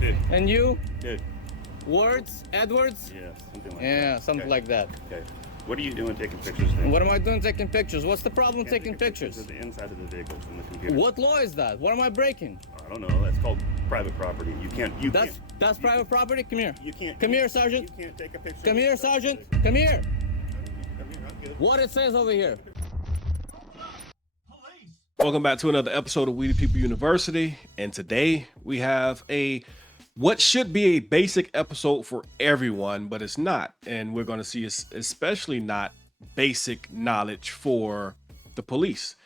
Good. And you? Good. Words? Edwards? Yeah, something like that. Yeah, something Okay. like that. Okay. What are you doing taking pictures then? What am I doing taking pictures? What's the problem Can't taking take pictures? of the inside of the vehicle from the computer. What law is that? What am I breaking? I don't know. That's called private property. You can't. That's private property? Come here. You can't. Come here, Sergeant. You can't take a picture. Come here, Sergeant. Come here. Come here. I'm good. What it says over here. Welcome back to another episode of We the People University, and today we have what should be a basic episode for everyone, but it's not, and we're going to see especially not basic knowledge for the police.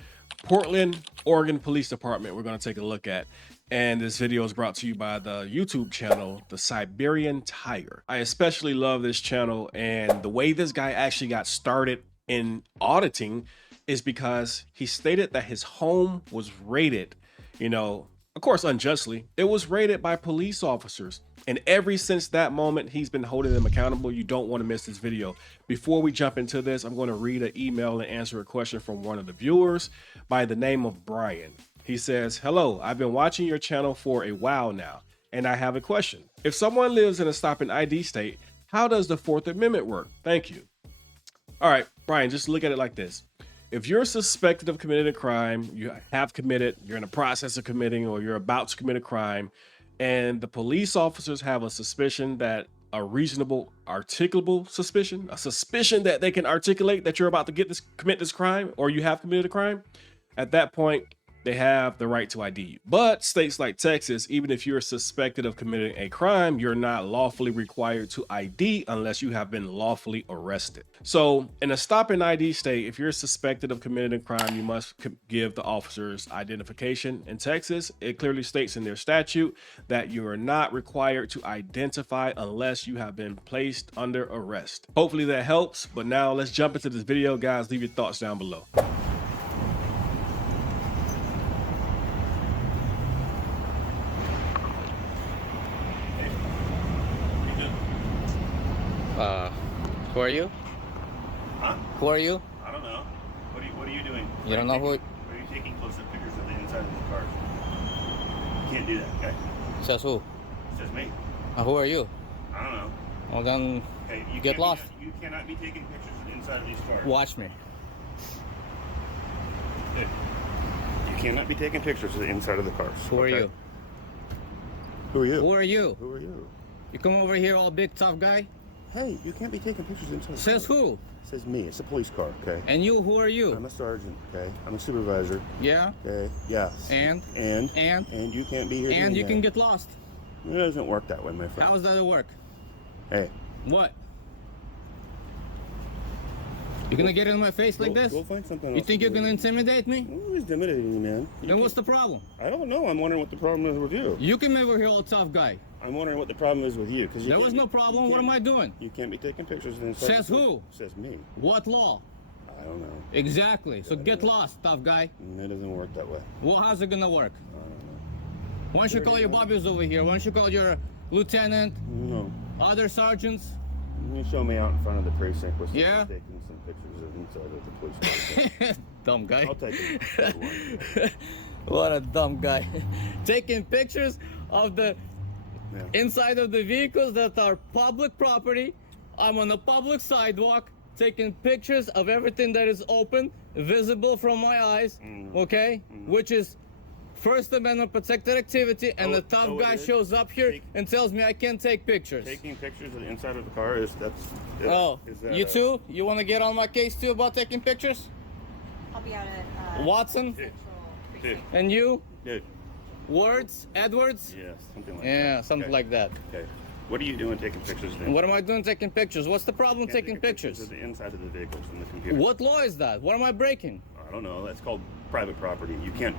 Portland, Oregon Police Department we're going to take a look at, and this video is brought to you by the YouTube channel The Siberian Tiger. I especially love this channel, and the way this guy actually got started in auditing is because he stated that his home was raided, of course, unjustly. It was raided by police officers. And ever since that moment, he's been holding them accountable. You don't want to miss this video. Before we jump into this, I'm going to read an email and answer a question from one of the viewers by the name of Brian. He says, "Hello, I've been watching your channel for a while now, and I have a question. If someone lives in a stop and ID state, how does the Fourth Amendment work? Thank you." All right, Brian, just look at it like this. If you're suspected of committing a crime, you have committed, you're in the process of committing, or you're about to commit a crime, and the police officers have a suspicion that a reasonable, articulable suspicion, a suspicion that they can articulate that you're about to commit this crime, or you have committed a crime, at that point, they have the right to ID you. But states like Texas, even if you're suspected of committing a crime, you're not lawfully required to ID unless you have been lawfully arrested. So in a stop and ID state, if you're suspected of committing a crime, you must give the officers identification. In Texas, it clearly states in their statute that you are not required to identify unless you have been placed under arrest. Hopefully that helps, but now let's jump into this video, guys. Leave your thoughts down below. Who are you? Huh? Who are you? I don't know. What are you doing? You don't know who? Are you taking close-up pictures of the inside of the car? You can't do that, okay? Says who? It says me. Who are you? I don't know. Well then, Okay, get lost. You cannot be taking pictures of the inside of these cars. Watch me. Good. You cannot be taking pictures of the inside of the cars. Who are okay? you? Who are you? Who are you? Who are you? You come over here all big tough guy? Hey, you can't be taking pictures inside. Says who? It says me. It's a police car, okay? And you, who are you? I'm a sergeant, okay? I'm a supervisor, Yeah? okay? Yeah. And you can't be here. you doing can that. get lost. It doesn't work that way, my friend. How does that work? Hey. What? You're gonna get in my face like this? Go find something else. You think you're gonna intimidate me? I'm intimidating you, man. Then what's the problem? I don't know. I'm wondering what the problem is with you. You come over here all tough guy. I'm wondering what the problem is with you. There was no problem. What am I doing? You can't be taking pictures of the inside. Says who? Says me. What law? I don't know. Exactly. So get lost, tough guy. It doesn't work that way. Well, how's it gonna work? I don't know. Why don't you call your bobbies over here? Why don't you call your lieutenant, No. other sergeants? You show me out in front of the precinct with Yeah? taking some pictures of inside of the police car. Dumb guy. I'll take it. What a dumb guy. Taking pictures of the Yeah. inside of the vehicles that are public property. I'm on a public sidewalk taking pictures of everything that is open, visible from my eyes, okay? Which is First Amendment protected activity, and the tough guy shows up here and tells me I can't take pictures. Taking pictures of the inside of the car is that, You too? You want to get on my case too about taking pictures? I'll be out at Watson? Central Dude. Precinct. And you? Dude. Words? Edwards? Yeah, something like that. Yeah, something Okay. like that. Okay. What are you doing taking pictures then? What am I doing taking pictures? What's the problem Can't taking take pictures pictures? of the inside of the vehicle from the computer. What law is that? What am I breaking? I don't know. That's called private property. You can't.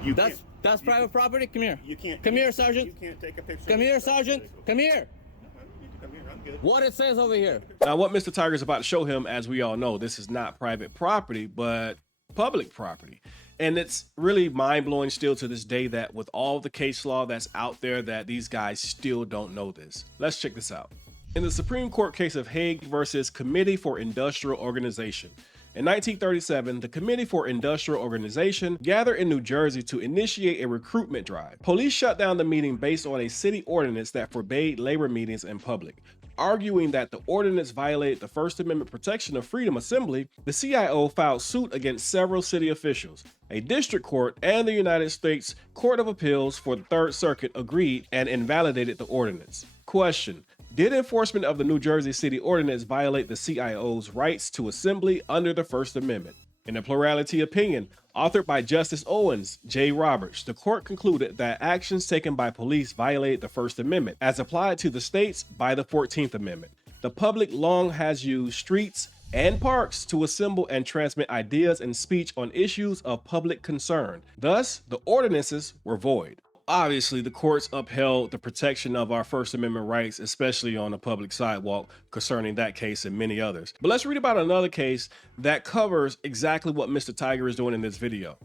That's private property? Come here. You can't. Come here, Sergeant. You can't take a picture. Come here, Sergeant. Come here. I don't need to come here. I'm good. What it says over here. Now, what Mr. Tiger is about to show him, as we all know, this is not private property, but public property. And it's really mind-blowing still to this day that with all the case law that's out there, that these guys still don't know this. Let's check this out. In the Supreme Court case of Hague versus Committee for Industrial Organization, In 1937, the Committee for Industrial Organization gathered in New Jersey to initiate a recruitment drive. Police shut down the meeting based on a city ordinance that forbade labor meetings in public. Arguing that the ordinance violated the First Amendment protection of freedom of assembly, the CIO filed suit against several city officials. A district court and the United States Court of Appeals for the Third Circuit agreed and invalidated the ordinance. Question: did enforcement of the New Jersey City Ordinance violate the CIO's rights to assembly under the First Amendment? In a plurality opinion, authored by Justice Owens J. Roberts, the court concluded that actions taken by police violated the First Amendment, as applied to the states by the 14th Amendment. The public long has used streets and parks to assemble and transmit ideas and speech on issues of public concern. Thus, the ordinances were void. Obviously, the courts upheld the protection of our First Amendment rights, especially on a public sidewalk, concerning that case and many others. But let's read about another case that covers exactly what Mr. Tiger is doing in this video.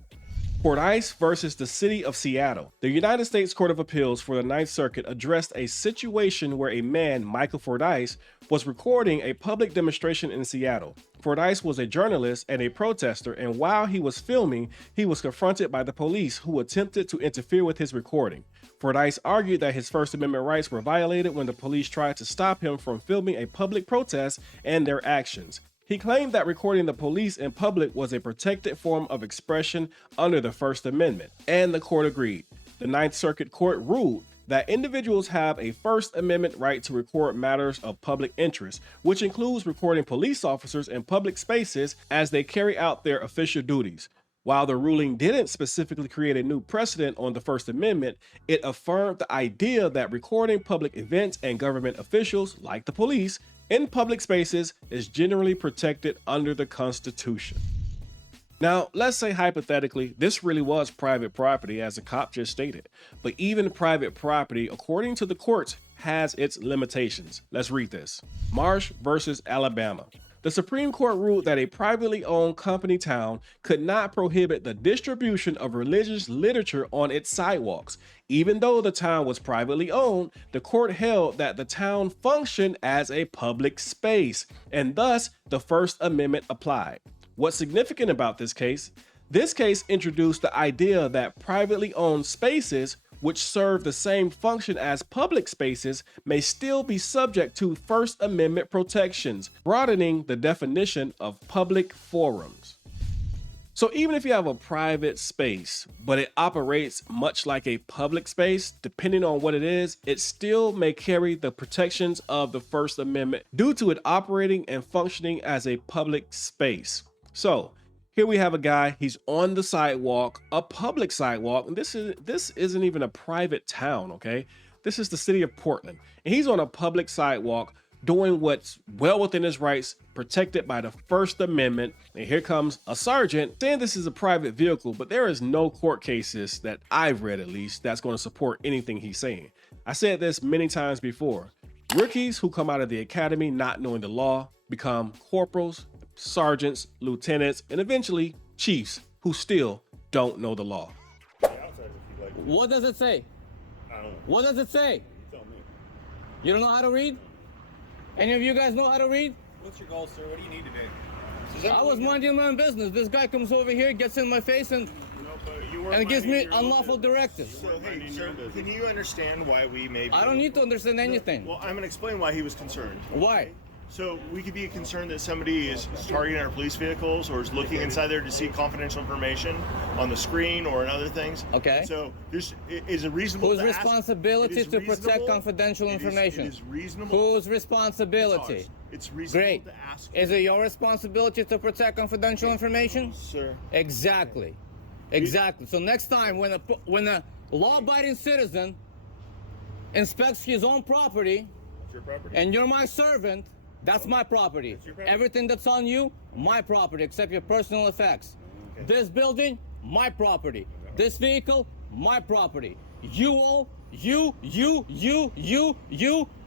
Fordyce versus the City of Seattle. The United States Court of Appeals for the Ninth Circuit addressed a situation where a man, Michael Fordyce, was recording a public demonstration in Seattle. Fordyce was a journalist and a protester, and while he was filming, he was confronted by the police, who attempted to interfere with his recording. Fordyce argued that his First Amendment rights were violated when the police tried to stop him from filming a public protest and their actions. He claimed that recording the police in public was a protected form of expression under the First Amendment, and the court agreed. The Ninth Circuit Court ruled that individuals have a First Amendment right to record matters of public interest, which includes recording police officers in public spaces as they carry out their official duties. While the ruling didn't specifically create a new precedent on the First Amendment, it affirmed the idea that recording public events and government officials, like the police, in public spaces is generally protected under the Constitution. Now, let's say hypothetically, this really was private property, as the cop just stated. But even private property, according to the courts, has its limitations. Let's read this. Marsh versus Alabama. The Supreme Court ruled that a privately owned company town could not prohibit the distribution of religious literature on its sidewalks. Even though the town was privately owned, the court held that the town functioned as a public space, and thus the First Amendment applied. What's significant about this case? This case introduced the idea that privately owned spaces, which serve the same function as public spaces, may still be subject to First Amendment protections, broadening the definition of public forums. So even if you have a private space, but it operates much like a public space, depending on what it is, it still may carry the protections of the First Amendment due to it operating and functioning as a public space. So here we have a guy, he's on the sidewalk, a public sidewalk, and this isn't even a private town, okay? This is the city of Portland, and he's on a public sidewalk doing what's well within his rights, protected by the First Amendment. And here comes a sergeant saying this is a private vehicle, but there is no court cases that I've read, at least, that's going to support anything he's saying. I said this many times before. Rookies who come out of the academy not knowing the law become corporals, sergeants, lieutenants, and eventually chiefs who still don't know the law. What does it say? I don't know. What does it say? You tell me. You don't know how to read? Any of you guys know how to read? What's your goal, sir? What do you need today? I was minding my own business. This guy comes over here, gets in my face, and gives me unlawful directives. So, hey, sir, can you understand why we may be... I don't need to understand anything. Well, I'm going to explain why he was concerned. Why? So we could be concerned that somebody is targeting our police vehicles or is looking inside there to see confidential information on the screen or in other things. Okay. So is it reasonable Whose to ask? responsibility to protect confidential information? It is reasonable. Whose responsibility? It's reasonable Great. to ask. Is it your responsibility to protect confidential information? Sir. Exactly. Exactly. So next time when a law-abiding citizen inspects his own property, It's your property. and you're my servant, that's my property. That's your property. Everything that's on you, my property, except your personal effects. Okay. This building, my property. This vehicle, my property. You all, you,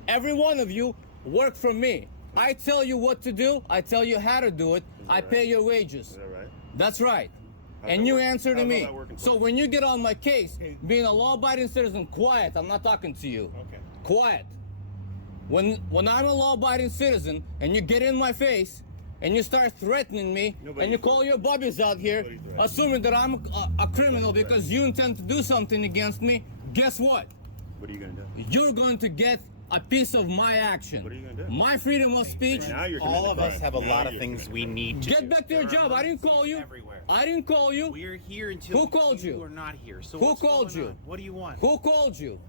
every one of you work for me. I tell you what to do. I tell you how to do it. I pay your wages. Is that right? That's right. How's And that you work? answer to How's me. that working for So you? when you get on my case, being a law-abiding citizen, quiet. I'm not talking to you. Okay. Quiet. When I'm a law-abiding citizen and you get in my face and you start threatening me, Nobody and you call your bobbies out here, Nobody threatened. assuming that I'm a criminal because you intend to do something against me, guess what? What are you gonna do? You're going to get a piece of my action. What are you gonna do? My freedom of speech. Now you're All committing of a us crime. have a Now lot of you're things committing we a crime. need to Get do. back to your There are job. I didn't call you. everywhere. I didn't call you. We're here until Who called you? are not here. So Who what's called going you? on? What do you want? Who called you?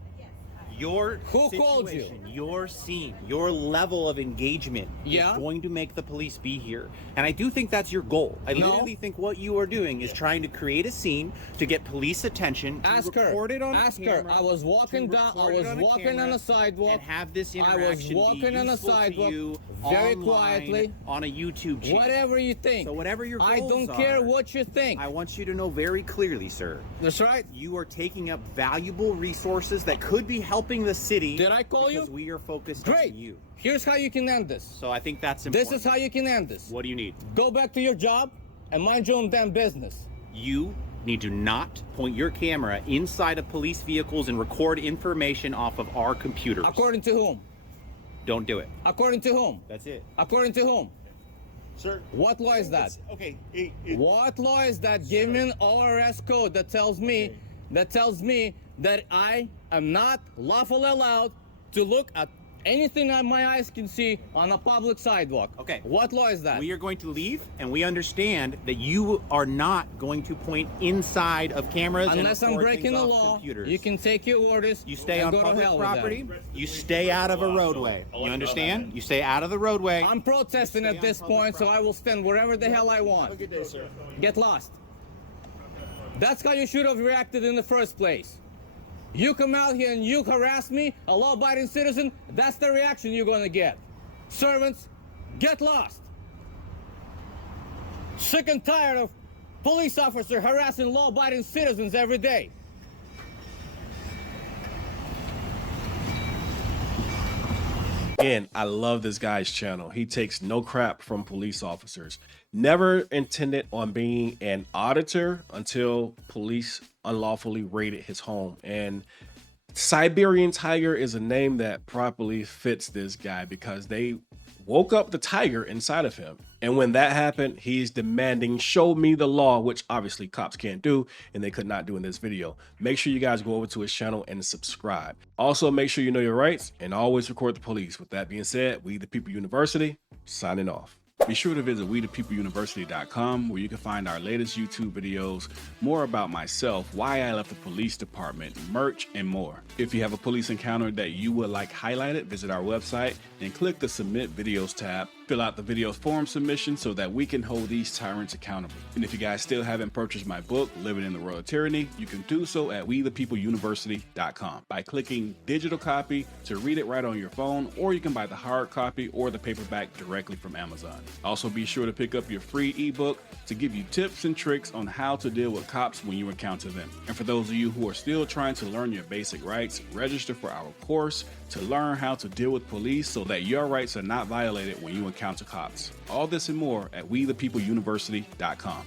Your Who called you? situation, your scene, your level of engagement Yeah? is going to make the police be here. And I do think that's your goal. I No. literally think what you are doing is trying to create a scene to get police attention, to Ask record her. it on Ask camera, her. I was walking to down. I record it was on a walking camera, on a sidewalk. and have this I was interaction walking be on a useful to sidewalk, you very online, quietly. on a YouTube channel. Whatever you think. So whatever your goals I don't care are, what you think. I want you to know very clearly, sir. That's right. You are taking up valuable resources that could be helping the city. Did I call you? Because we are focused Great. on you. Here's how you can end this. So I think that's important. This is how you can end this. What do you need? Go back to your job and mind your own damn business. You need to not point your camera inside of police vehicles and record information off of our computers. According to whom? Don't do it. According to whom? That's it. According to whom? Sir. What law is that? Okay. What law is that? Give me an ORS code that tells me that I am not lawfully allowed to look at anything that my eyes can see on a public sidewalk. Okay. What law is that? We are going to leave, and we understand that you are not going to point inside of cameras Unless and I'm record breaking things the off law, computers. you can take your orders. You stay and on go to public hell with that. property. You stay out of a roadway. You understand? You stay out of the roadway. I'm protesting at this point, so I will stand wherever the hell I want. Good day, sir. Get lost. That's how you should have reacted in the first place. You come out here and you harass me, a law-abiding citizen, that's the reaction you're gonna get. Servants, get lost. Sick and tired of police officers harassing law-abiding citizens every day. Again, I love this guy's channel. He takes no crap from police officers. Never intended on being an auditor until police unlawfully raided his home. And Siberian Tiger is a name that properly fits this guy because they woke up the tiger inside of him. And when that happened, he's demanding, show me the law, which obviously cops can't do, and they could not do in this video. Make sure you guys go over to his channel and subscribe. Also, make sure you know your rights and always record the police. With that being said, We the People University, signing off. Be sure to visit WeThePeopleUniversity.com, where you can find our latest YouTube videos, more about myself, why I left the police department, merch, and more. If you have a police encounter that you would like highlighted, visit our website and click the Submit Videos tab. Fill out the video form submission so that we can hold these tyrants accountable. And if you guys still haven't purchased my book, Living in the Royal Tyranny, you can do so at WeThePeopleUniversity.com by clicking digital copy to read it right on your phone, or you can buy the hard copy or the paperback directly from Amazon. Also, be sure to pick up your free ebook to give you tips and tricks on how to deal with cops when you encounter them. And for those of you who are still trying to learn your basic rights, register for our course to learn how to deal with police so that your rights are not violated when you encounter cops. All this and more at WeThePeopleUniversity.com.